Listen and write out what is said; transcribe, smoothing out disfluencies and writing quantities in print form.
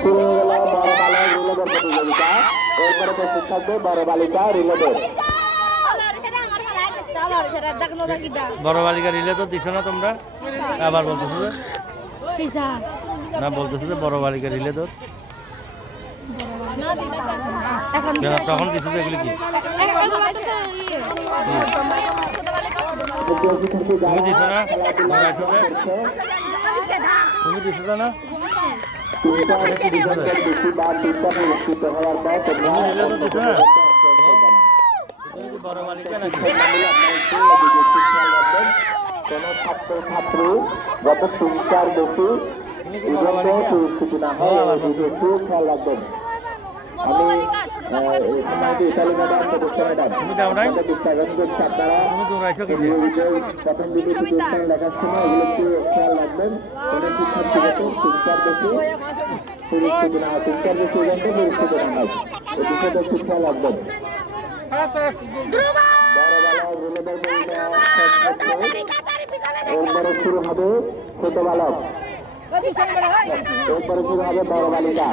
শুরু হয়ে গেল বড় বালক রিলেদের প্রতিযোগিতা। এরপরে প্রস্তুত থাকবে বড় বালিকা রিলেদের। বড় বালিকা রিলে তো দিছো না তোমরা, আবার বলতেছো যে না, বলতেছো যে বড় বালিকা রিলে তো তখন দিছো যে এগুলি কি তুমি দিছো না, তুমি দিছো না, বড় বালিকা নাকি? কোন ছাত্র ছাত্রী যত সংখ্যার বেশি পরিস্থিতি না হয় খেয়াল রাখবেন। আমি ইতালি ম্যাডাম প্রথম দিকে লেখার সময় এগুলো একটু খেয়াল রাখবেন। কোন শিক্ষার্থীগত সংখ্যার বেশি পরিস্থিতি না হয়, সংখ্যার বেশি ইভেন্টে পরিস্থিতি না হয়, এই বিষয়টা একটু খেয়াল রাখবেন। এরপরে শুরু হবে ছোট বালক, এরপরে শুরু হবে বড় বালিকা।